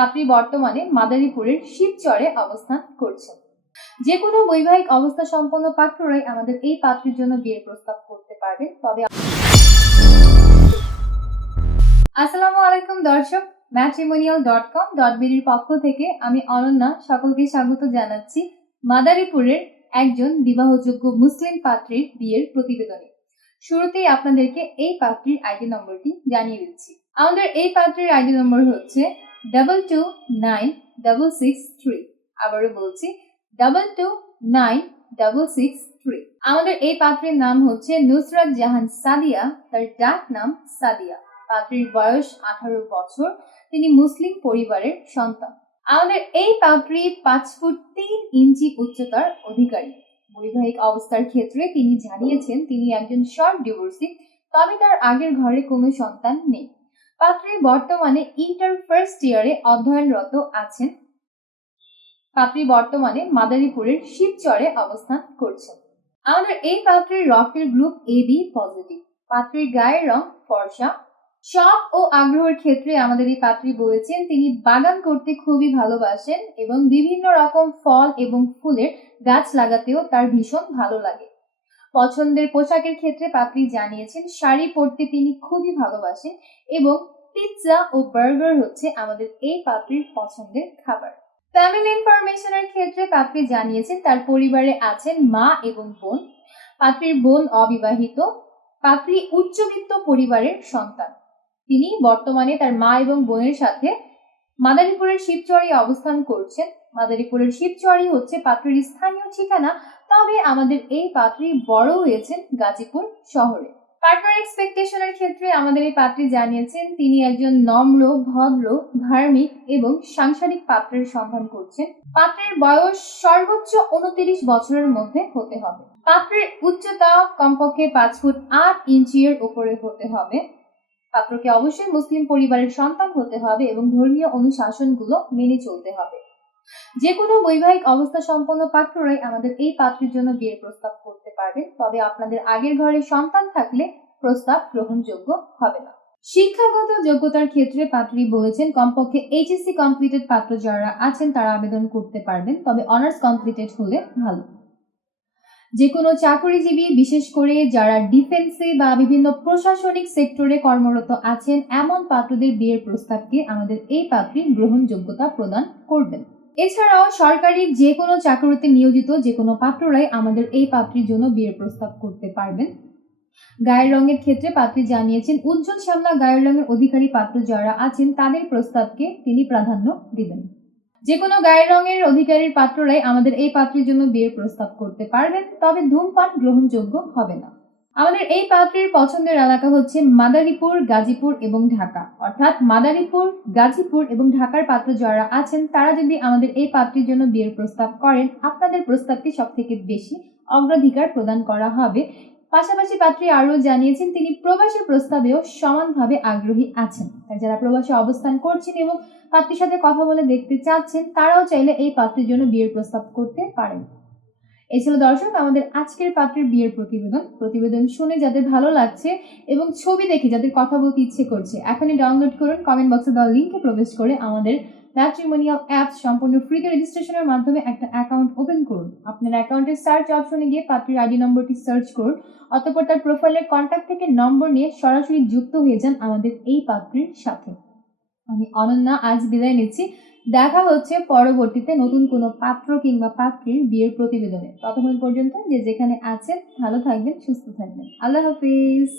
পাত্রী বর্তমানে মাদারীপুরের শিবচরে অবস্থান করছেন। যে কোনো বৈবাহিক অবস্থা সম্পন্ন পাত্ররাই আমাদের এই পাত্রীর জন্য বিয়ের প্রস্তাব করতে পারবে। তবে আসসালামু আলাইকুম দর্শক ম্যাট্রিমোনিয়াল ডট কম ডট বিডির পক্ষ থেকে আমি অনন্যা সকলকে স্বাগত জানাচ্ছি মাদারীপুরের একজন বিবাহযোগ্য মুসলিম পাত্রীর বিয়ের প্রতিবেদনে। শুরুতেই আপনাদেরকে এই পাত্রীর আইডি নম্বরটি জানিয়ে দিচ্ছি। আমাদের এই পাত্রীর আইডি নম্বর হচ্ছে double two nine double six three আবারও বলছি double two nine double six three আমাদের এই পাত্রীর নাম হচ্ছে নুসরাত জাহান সাদিয়া, তার ডাক নাম সাদিয়া। পাত্রীর বয়স আঠারো বছর, তিনি মুসলিম পরিবারের সন্তান। আমাদের এই পাত্রী পাঁচ ফুট তিন ইঞ্চি উচ্চতার অধিকারী। বৈবাহিক অবস্থার ক্ষেত্রে তিনি জানিয়েছেন, তিনি একজন শর্ট ডিভোর্সি, তবে তার আগের ঘরে কোনো সন্তান নেই। পাত্রী বর্তমানে ইন্টার ফার্স্ট ইয়ারে অধ্যয়নরত আছেন। পাত্রী বর্তমানে মাদারীপুরের শিবচরে অবস্থান করছেন। আমাদের এই পাত্রীর রক্তের গ্রুপ এ বি পজিটিভ পাত্রীর গায়ের রং ফর্সা। শখ ও আগ্রহের ক্ষেত্রে আমাদের এই পাত্রী বলেছেন, তিনি বাগান করতে খুবই ভালোবাসেন এবং বিভিন্ন রকম ফল এবং ফুলের গাছ লাগাতেও তার ভীষণ ভালো লাগে। পছন্দের পোশাকের ক্ষেত্রে পাপড়ি জানিয়েছেন, শাড়ি পরতে তিনি খুবই ভালোবাসেন এবং পিৎজা ও বার্গার হচ্ছে আমাদের এই পাপড়ির পছন্দের খাবার। ফ্যামিলি ইনফরমেশনের ক্ষেত্রে পাপড়ি জানিয়েছেন, তার পরিবারে আছেন মা এবং বোন। পাপড়ির বোন অবিবাহিত, পাপড়ি উচ্চবিত্ত পরিবারের সন্তান। তিনি বর্তমানে তার মা এবং বোনের সাথে মাদারীপুরের শিবচরে অবস্থান করছেন। মাদারীপুরের শিবচরই হচ্ছে পাত্রীর স্থানীয় ঠিকানা। তবে আমাদের এই পাত্রী বড় হয়েছেন গাজীপুর শহরে। পার্টনার এক্সপেকটেশনের ক্ষেত্রে আমাদের এই পাত্রী জানিয়েছেন, তিনি একজন নম্র, ভদ্র, ধার্মিক এবং সাংসারিক পাত্রের সন্ধান করছেন। পাত্রের বয়স সর্বোচ্চ উনত্রিশ বছরের মধ্যে হতে হবে। পাত্রের উচ্চতা কমপক্ষে পাঁচ ফুট আট ইঞ্চির উপরে হতে হবে। পাত্রকে অবশ্যই মুসলিম পরিবারের সন্তান হতে হবে এবং ধর্মীয় অনুশাসনগুলো মেনে চলতে হবে। যে কোনো বৈবাহিক অবস্থা সম্পন্ন পাত্ররাই আমাদের এই পাত্রের জন্য বিয়ের প্রস্তাব করতে পারবেন তবে আপনাদের আগের ঘরে সন্তান থাকলে প্রস্তাব গ্রহণযোগ্য হবে না। শিক্ষাগত যোগ্যতার ক্ষেত্রে পাত্রী বলেছেন, কমপক্ষে এইচএসসি কমপ্লিটেড পাত্র যারা আছেন তারা আবেদন করতে পারবেন, তবে অনার্স কমপ্লিটেড হলে ভালো। যে কোনো চাকরিজীবী, বিশেষ করে যারা ডিফেন্সে বা বিভিন্ন প্রশাসনিক সেক্টরে কর্মরত আছেন, এমন পাত্রদের বিয়ের প্রস্তাবকে আমাদের এই পাত্রী গ্রহণযোগ্যতা প্রদান করবেন। এছাড়াও সরকারি যে কোনো চাকরিতে নিয়োজিত যে কোনো পাত্ররাই আমাদের এই পাত্রীর জন্য বিয়ের প্রস্তাব করতে পারবেন। গায়ের রঙের ক্ষেত্রে পাত্রী জানিয়েছেন, উজ্জ্বল শ্যামলা গায়ের রঙের অধিকারী পাত্র যারা আছেন, তাদের প্রস্তাবকে তিনি প্রাধান্য দিবেন। যে কোনো গায়ের রঙের অধিকারীর পাত্ররাই আমাদের এই পাত্রীর জন্য বিয়ের প্রস্তাব করতে পারবেন, তবে ধূমপান গ্রহণযোগ্য হবে না। আমাদের এই পাত্রের পছন্দের এলাকা হচ্ছে মাদারীপুর, গাজীপুর এবং ঢাকা। অর্থাৎ মাদারীপুর, গাজীপুর এবং ঢাকার পাত্র যারা আছেন, তারা যদি আমাদের এই পাত্রীর জন্য বিয়ের প্রস্তাব করেন, আপনাদের প্রস্তাবটি সব থেকে বেশি অগ্রাধিকার প্রদান করা হবে। পাশাপাশি পাত্রী আরও জানিয়েছেন, তিনি প্রবাসী প্রস্তাবেও সমানভাবে আগ্রহী আছেন। তাই যারা প্রবাসে অবস্থান করছেন এবং পাত্রীর সাথে কথা বলে দেখতে চাচ্ছেন, তারাও চাইলে এই পাত্রীর জন্য বিয়ের প্রস্তাব করতে পারেন। এই ছিল দর্শক, আমাদের আজকের পাত্রের বিয়ের প্রতিবেদন। প্রতিবেদন শুনে যাদের ভালো লাগছে এবং ছবি দেখে যাদের কথা বলতে ইচ্ছে করছে, এখনই ডাউনলোড করুন। কমেন্ট বক্সে দেওয়া লিঙ্কে প্রবেশ করে আমাদের ম্যাট্রিমোনিয়াল অ্যাপস সম্পূর্ণ ফ্রিতে রেজিস্ট্রেশনের মাধ্যমে একটা অ্যাকাউন্ট ওপেন করুন। আপনার অ্যাকাউন্টের সার্চ অপশনে গিয়ে পাত্রীর আইডি নম্বরটি সার্চ করুন, অতঃপর তার প্রোফাইলের কন্ট্যাক্ট থেকে নম্বর নিয়ে সরাসরি যুক্ত হয়ে যান আমাদের এই পাত্রীর সাথে। আমি অনন্যা, আজ বিদায় নিচ্ছি। দেখা হচ্ছে পরবর্তীতে নতুন কোনো পাত্র কিংবা পাত্রীর বিয়ের প্রতিবেদনে। ততক্ষণ পর্যন্ত যে যেখানে আছেন, ভালো থাকবেন, সুস্থ থাকবেন। আল্লাহ হাফিজ।